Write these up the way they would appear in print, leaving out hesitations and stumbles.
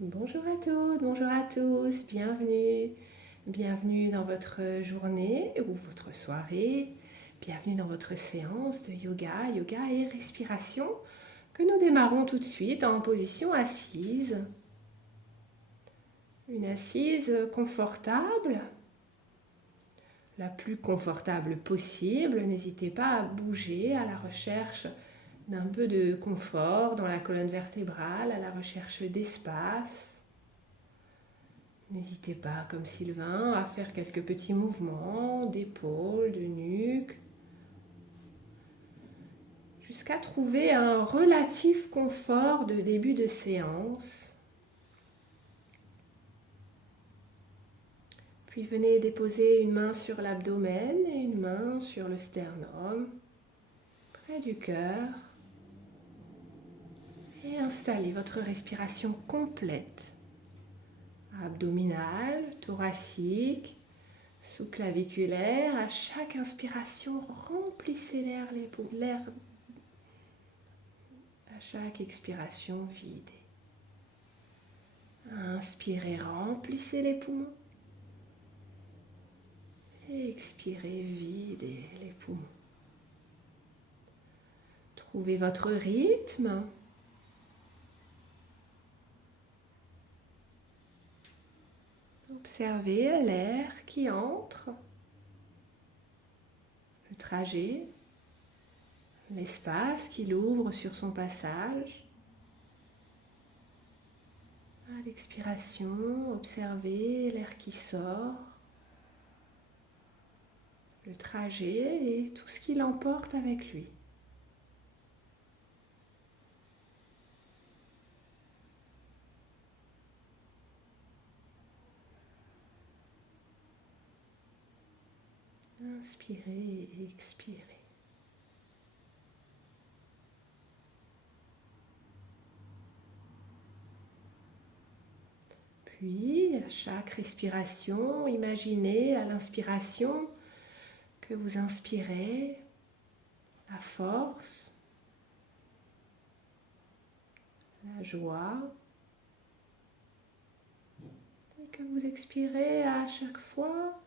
Bonjour à toutes, bonjour à tous, bienvenue. Bienvenue dans votre journée ou votre soirée. Bienvenue dans votre séance de yoga et respiration que nous démarrons tout de suite en position assise. Une assise confortable, la plus confortable possible. N'hésitez pas à bouger à la recherche d'un peu de confort dans la colonne vertébrale, à la recherche d'espace. N'hésitez pas, comme Sylvain, à faire quelques petits mouvements d'épaules, de nuque, jusqu'à trouver un relatif confort de début de séance. Puis venez déposer une main sur l'abdomen et une main sur le sternum, près du cœur. Et installez votre respiration complète, abdominale, thoracique, sous-claviculaire. À chaque inspiration, remplissez l'air. À chaque expiration, videz. Inspirez, remplissez les poumons. Et expirez, videz les poumons. Trouvez votre rythme. Observez l'air qui entre, le trajet, l'espace qu'il ouvre sur son passage. À l'expiration, observez l'air qui sort, le trajet et tout ce qu'il emporte avec lui. Inspirez et expirez. Puis, à chaque respiration, imaginez à l'inspiration que vous inspirez la force, la joie, et que vous expirez à chaque fois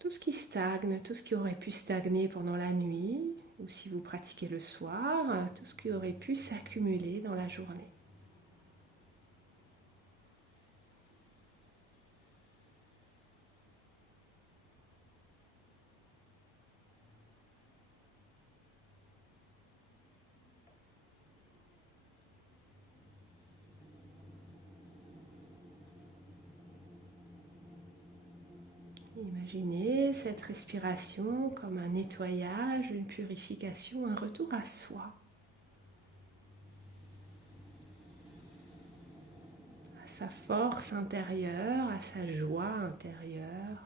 tout ce qui stagne, tout ce qui aurait pu stagner pendant la nuit, ou si vous pratiquez le soir, tout ce qui aurait pu s'accumuler dans la journée. Imaginez cette respiration comme un nettoyage, une purification, un retour à soi, à sa force intérieure, à sa joie intérieure.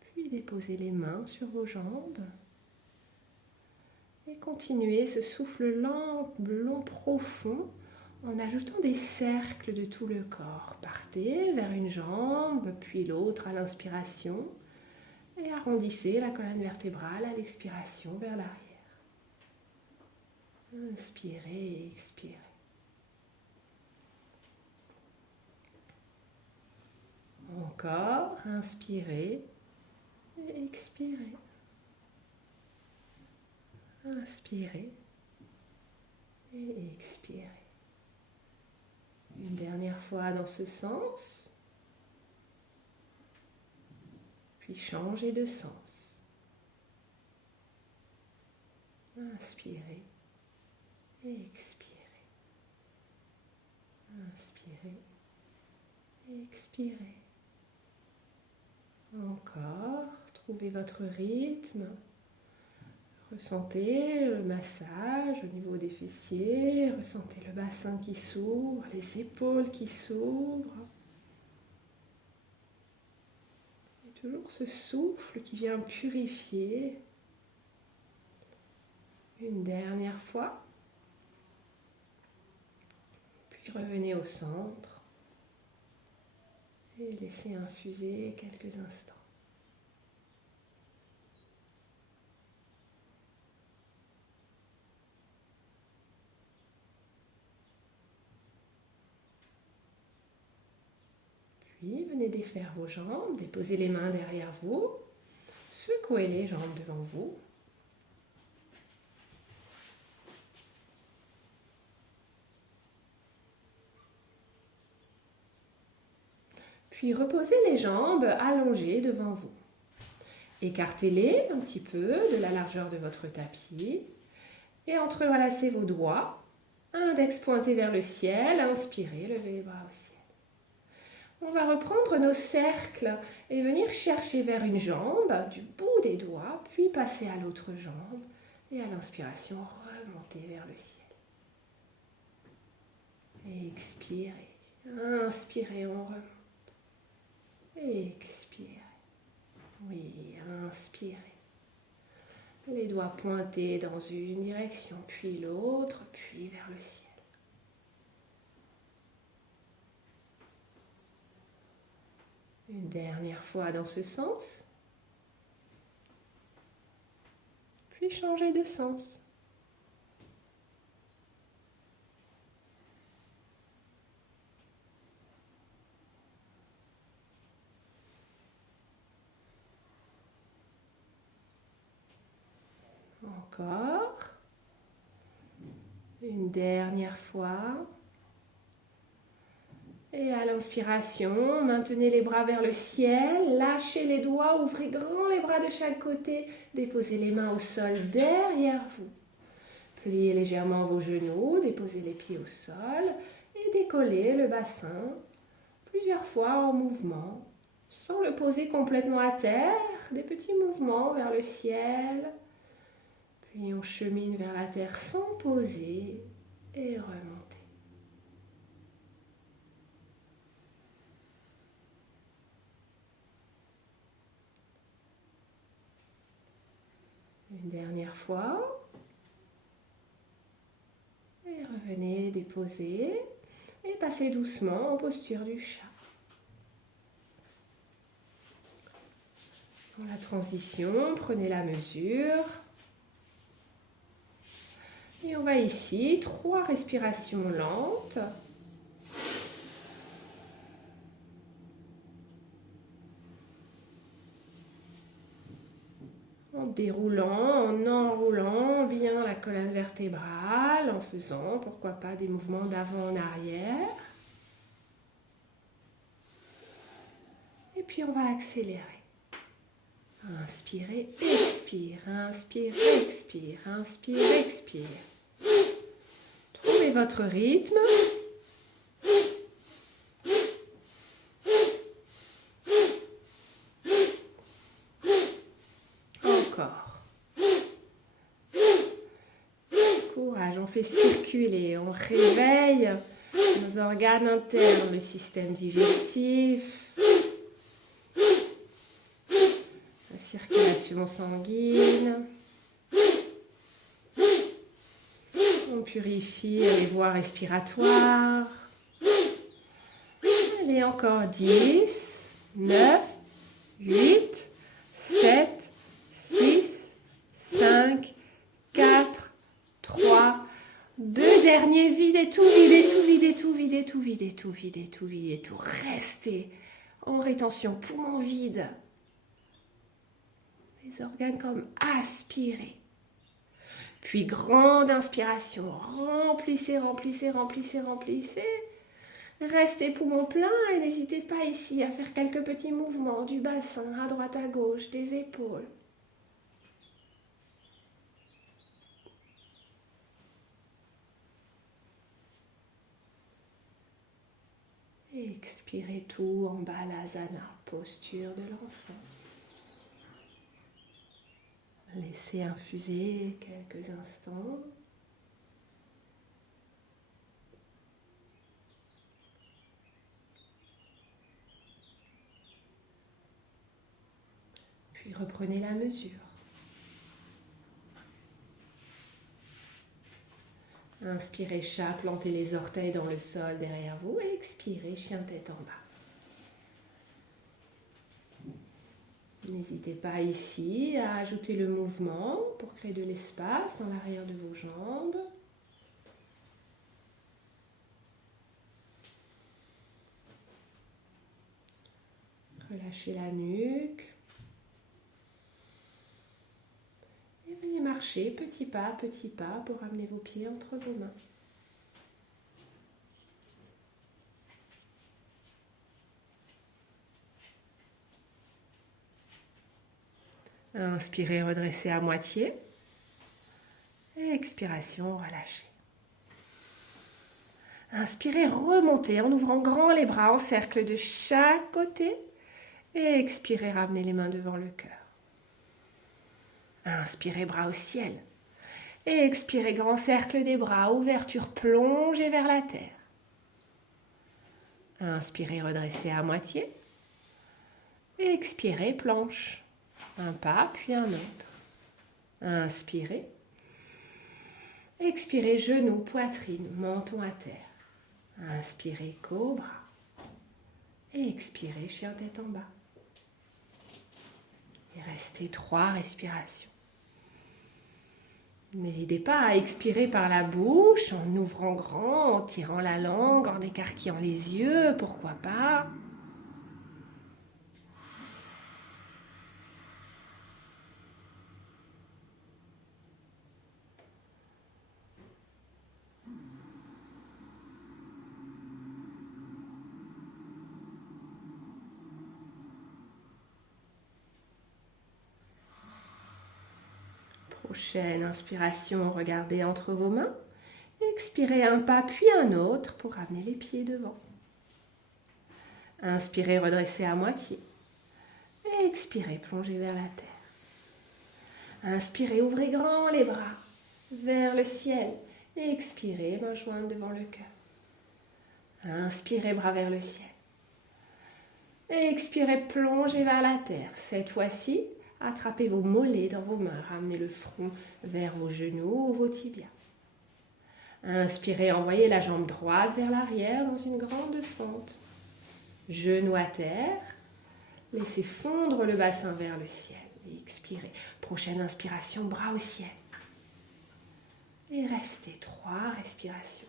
Puis déposez les mains sur vos jambes. Et continuez ce souffle lent, long, profond, en ajoutant des cercles de tout le corps. Partez vers une jambe, puis l'autre à l'inspiration, et arrondissez la colonne vertébrale à l'expiration vers l'arrière. Inspirez et expirez. Encore, inspirez et expirez. Inspirez et expirez. Une dernière fois dans ce sens, puis changez de sens. Inspirez et expirez. Inspirez et expirez. Encore, trouvez votre rythme. Ressentez le massage au niveau des fessiers, ressentez le bassin qui s'ouvre, les épaules qui s'ouvrent. Et toujours ce souffle qui vient purifier. Une dernière fois. Puis Puis revenez au centre et laissez infuser quelques instants. Puis venez défaire vos jambes, déposez les mains derrière vous, secouez les jambes devant vous. Puis reposez les jambes allongées devant vous. Écartez-les un petit peu de la largeur de votre tapis et entrelacez vos doigts. Index pointé vers le ciel, inspirez, levez les bras au ciel. On va reprendre nos cercles et venir chercher vers une jambe du bout des doigts, puis passer à l'autre jambe et à l'inspiration, remonter vers le ciel. Et expirez, inspirez, on remonte. Expirez. Oui, inspirez. Les doigts pointés dans une direction, puis l'autre, puis vers le ciel. Une dernière fois dans ce sens. Puis changez de sens. Encore. Une dernière fois. Et à l'inspiration, maintenez les bras vers le ciel, lâchez les doigts, ouvrez grand les bras de chaque côté, déposez les mains au sol derrière vous. Pliez légèrement vos genoux, déposez les pieds au sol et décollez le bassin plusieurs fois en mouvement, sans le poser complètement à terre, des petits mouvements vers le ciel. Puis on chemine vers la terre sans poser et remonter. Une dernière fois. Et revenez déposer et passez doucement en posture du chat. Dans la transition, prenez la mesure. Et on va ici, 3 respirations lentes. En déroulant, en enroulant bien la colonne vertébrale, en faisant, pourquoi pas, des mouvements d'avant en arrière. Et puis on va accélérer. Inspirez, expire, inspire, expire, inspire, expire. Trouvez votre rythme. Encore. Courage, on fait circuler, on réveille nos organes internes, le système digestif, la circulation sanguine. On purifie les voies respiratoires. Allez, encore 10, 9, 8, 7, 6, 5, 4, 3, 2 derniers, videz tout, videz tout, videz tout, videz tout, videz tout, videz tout, videz tout. Restez en rétention, poumons vides. Les organes comme aspirés. Puis grande inspiration, remplissez, remplissez, remplissez, remplissez. Restez poumons pleins et n'hésitez pas ici à faire quelques petits mouvements du bassin à droite à gauche, des épaules. Et expirez tout en Balasana, posture de l'enfant. Laissez infuser quelques instants. Puis reprenez la mesure. Inspirez chat, plantez les orteils dans le sol derrière vous. Expirez, chien tête en bas. N'hésitez pas ici à ajouter le mouvement pour créer de l'espace dans l'arrière de vos jambes. Relâchez la nuque. Et venez marcher petit pas pour amener vos pieds entre vos mains. Inspirez, redressez à moitié. Expiration, relâchez. Inspirez, remontez en ouvrant grand les bras en cercle de chaque côté. Et expirez, ramenez les mains devant le cœur. Inspirez, bras au ciel. Et expirez, grand cercle des bras, ouverture plongée vers la terre. Inspirez, redressez à moitié. Et expirez, planche. Un pas, puis un autre. Inspirez. Expirez, genoux, poitrine, menton à terre. Inspirez, cobra. Et expirez, chien tête en bas. Et restez 3 respirations. N'hésitez pas à expirer par la bouche, en ouvrant grand, en tirant la langue, en écarquillant les yeux, pourquoi pas. Prochaine inspiration, regardez entre vos mains. Expirez un pas puis un autre pour ramener les pieds devant. Inspirez, redressez à moitié. Expirez, plongez vers la terre. Inspirez, ouvrez grand les bras vers le ciel. Expirez, mains jointes devant le cœur. Inspirez, bras vers le ciel. Expirez, plongez vers la terre. Cette fois-ci, attrapez vos mollets dans vos mains. Ramenez le front vers vos genoux ou vos tibias. Inspirez, envoyez la jambe droite vers l'arrière dans une grande fente. Genoux à terre. Laissez fondre le bassin vers le ciel. Et expirez. Prochaine inspiration, bras au ciel. Et restez 3 respirations.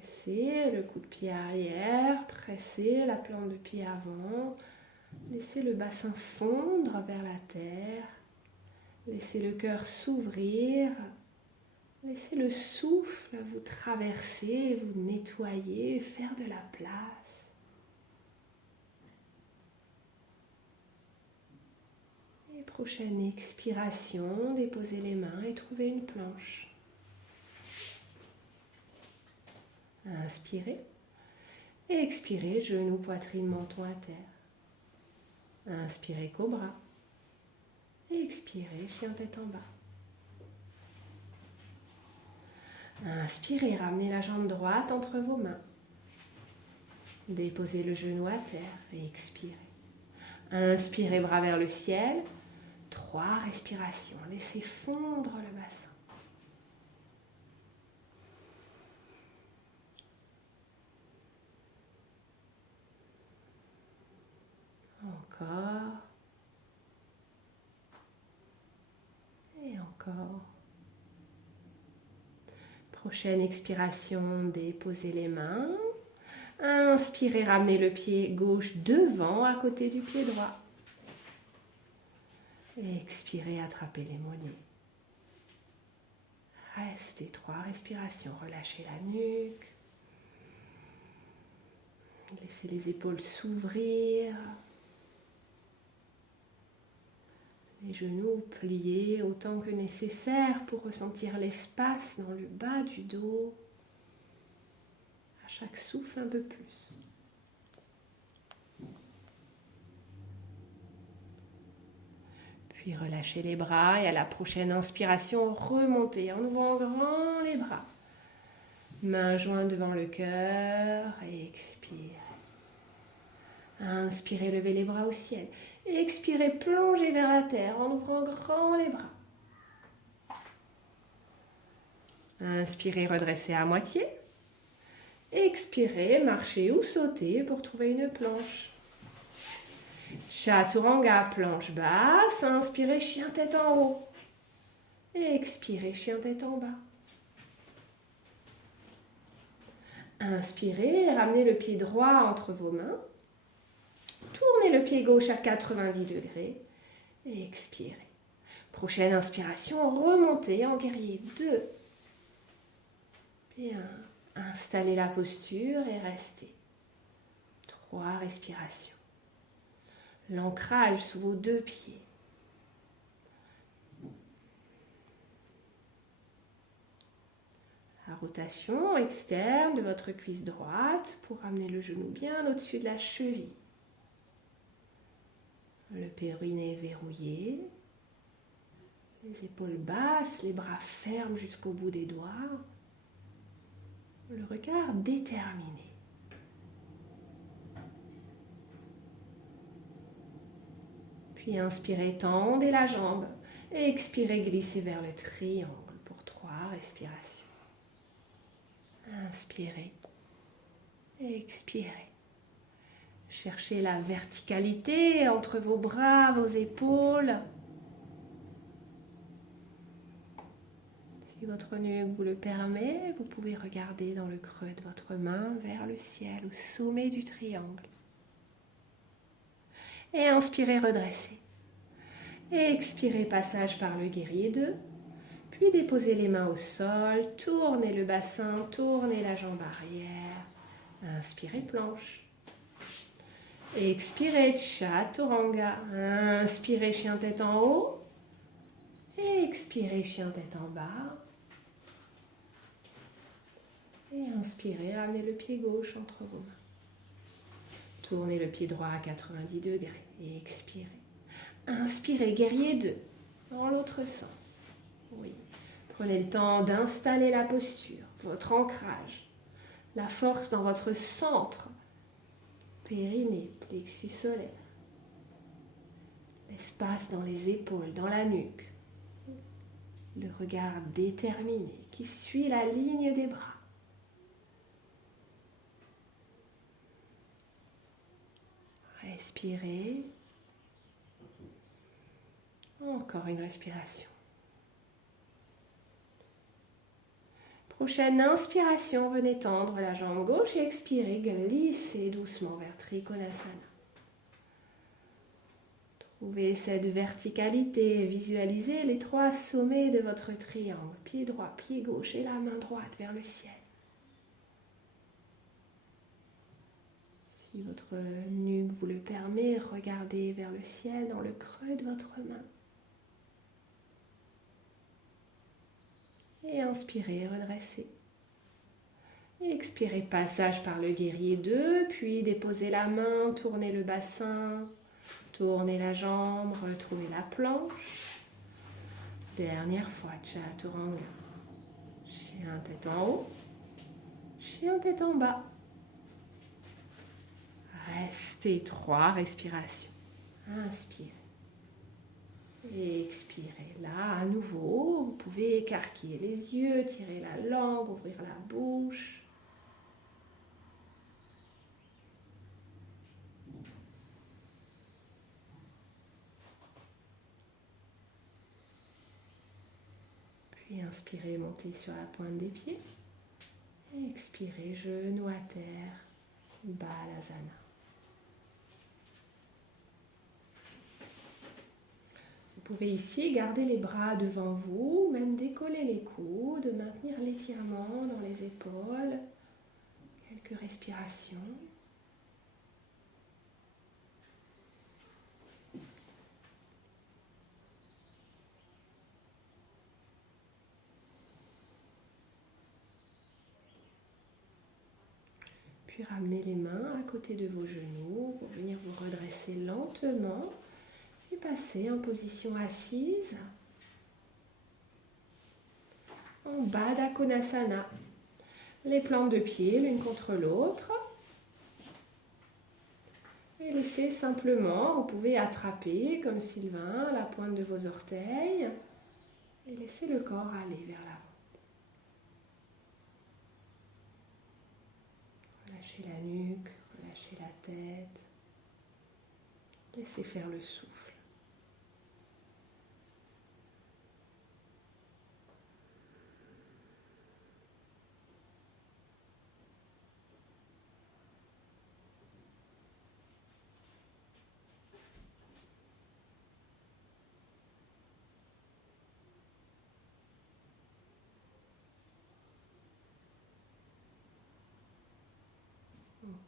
Pressez le coup de pied arrière, pressez la plante de pied avant. Laissez le bassin fondre vers la terre. Laissez le cœur s'ouvrir. Laissez le souffle vous traverser, vous nettoyer, faire de la place. Et prochaine expiration, déposez les mains et trouvez une planche. Inspirez. Et expirez, genoux, poitrine, menton à terre. Inspirez, cobra. Et expirez, chien tête en bas. Inspirez, ramenez la jambe droite entre vos mains. Déposez le genou à terre et expirez. Inspirez, bras vers le ciel. 3 respirations. Laissez fondre le bassin. Encore. Et encore. Prochaine expiration, déposez les mains. Inspirez, ramenez le pied gauche devant à côté du pied droit. Et expirez, attrapez les mollets. Restez 3 respirations, relâchez la nuque. Laissez les épaules s'ouvrir. Les genoux pliés autant que nécessaire pour ressentir l'espace dans le bas du dos. À chaque souffle un peu plus. Puis relâchez les bras et à la prochaine inspiration, remontez en ouvrant grand les bras. Mains jointes devant le cœur et expirez. Inspirez, levez les bras au ciel. Expirez, plongez vers la terre en ouvrant grand les bras. Inspirez, redressez à moitié. Expirez, marchez ou sautez pour trouver une planche. Chaturanga, planche basse. Inspirez, chien tête en haut. Expirez, chien tête en bas. Inspirez, ramenez le pied droit entre vos mains. Tournez le pied gauche à 90 degrés. Expirez. Prochaine inspiration, remontez en guerrier 2. Bien. Installez la posture et restez. 3 respirations. L'ancrage sous vos 2 pieds. La rotation externe de votre cuisse droite pour ramener le genou bien au-dessus de la cheville. Le périnée verrouillé. Les épaules basses, les bras fermes jusqu'au bout des doigts. Le regard déterminé. Puis inspirez, tendez la jambe. Et expirez, glissez vers le triangle pour 3 respirations. Inspirez. Expirez. Cherchez la verticalité entre vos bras, vos épaules. Si votre nuque vous le permet, vous pouvez regarder dans le creux de votre main vers le ciel, au sommet du triangle. Et inspirez, redressez. Et expirez, passage par le guerrier 2. Puis déposez les mains au sol, tournez le bassin, tournez la jambe arrière. Inspirez, planche. Expirez, chaturanga. Inspirez, chien tête en haut. Et expirez, chien tête en bas. Et inspirez, ramenez le pied gauche entre vos mains. Tournez le pied droit à 90 degrés et expirez. Inspirez, guerrier 2, dans l'autre sens. Oui. Prenez le temps d'installer la posture, votre ancrage, la force dans votre centre, périnée, plexus solaire, l'espace dans les épaules, dans la nuque, le regard déterminé qui suit la ligne des bras. Respirez. Encore une respiration. Prochaine inspiration, venez tendre la jambe gauche et expirez, glissez doucement vers Trikonasana. Trouvez cette verticalité, visualisez les 3 sommets de votre triangle, pied droit, pied gauche et la main droite vers le ciel. Si votre nuque vous le permet, regardez vers le ciel dans le creux de votre main. Et inspirez, redressez. Expirez, passage par le guerrier 2, puis déposez la main, tournez le bassin, tournez la jambe, retrouvez la planche. Dernière fois, chaturanga. Chien tête en haut, chien tête en bas. Restez 3 respirations. Inspirez. Et expirez. Là, à nouveau, vous pouvez écarquiller les yeux, tirer la langue, ouvrir la bouche. Puis inspirez, montez sur la pointe des pieds. Et expirez, genou à terre, Balasana. Vous pouvez ici garder les bras devant vous, même décoller les coudes, maintenir l'étirement dans les épaules. Quelques respirations. Puis ramenez les mains à côté de vos genoux pour venir vous redresser lentement. Et passez en position assise, en bas d'Akonasana. Les plantes de pied l'une contre l'autre. Et laissez simplement, vous pouvez attraper comme Sylvain la pointe de vos orteils et laissez le corps aller vers l'avant. Relâchez la nuque, relâchez la tête. Laissez faire le souffle.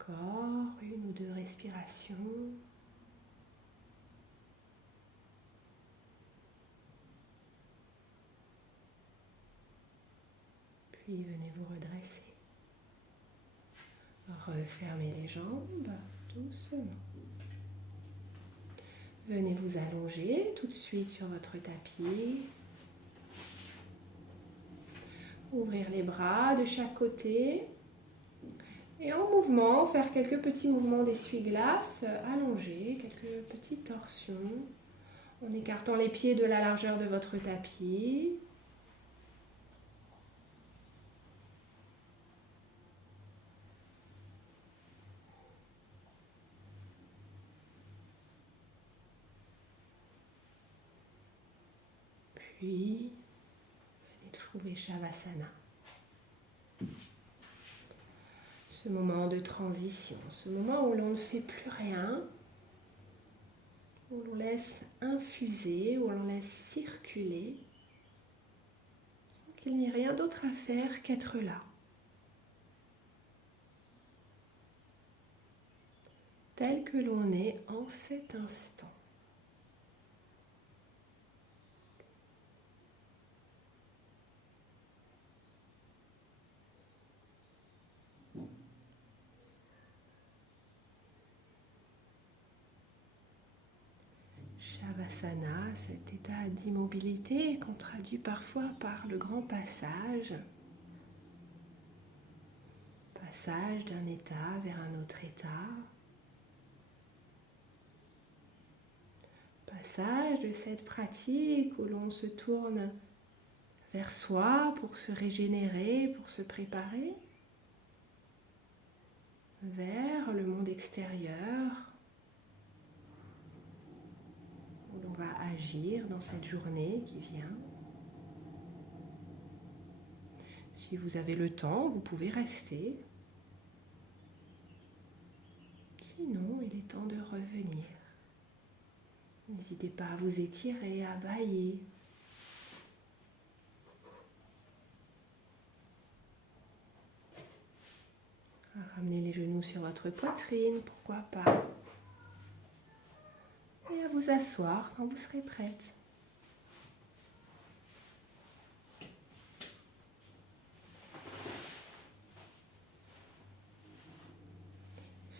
Encore une ou deux respirations. Puis venez vous redresser. Refermez les jambes doucement. Venez vous allonger tout de suite sur votre tapis. Ouvrir les bras de chaque côté. Et en mouvement, faire quelques petits mouvements d'essuie-glace, allonger, quelques petites torsions, en écartant les pieds de la largeur de votre tapis. Puis, venez trouver Shavasana. Ce moment de transition, ce moment où l'on ne fait plus rien, où l'on laisse infuser, où l'on laisse circuler, sans qu'il n'y ait rien d'autre à faire qu'être là. Tel que l'on est en cet instant. Shavasana, cet état d'immobilité qu'on traduit parfois par le grand passage. Passage d'un état vers un autre état. Passage de cette pratique où l'on se tourne vers soi pour se régénérer, pour se préparer, vers le monde extérieur, où l'on va agir dans cette journée qui vient. Si vous avez le temps, vous pouvez rester. Sinon, il est temps de revenir. N'hésitez pas à vous étirer, à bâiller. À ramener les genoux sur votre poitrine, pourquoi pas. Et à vous asseoir quand vous serez prête.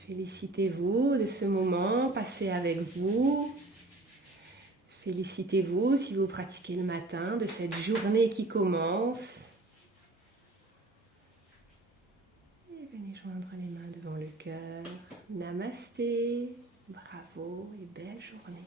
Félicitez-vous de ce moment passé avec vous. Félicitez-vous si vous pratiquez le matin de cette journée qui commence. Et venez joindre les mains devant le cœur. Namasté, bravo et belle journée.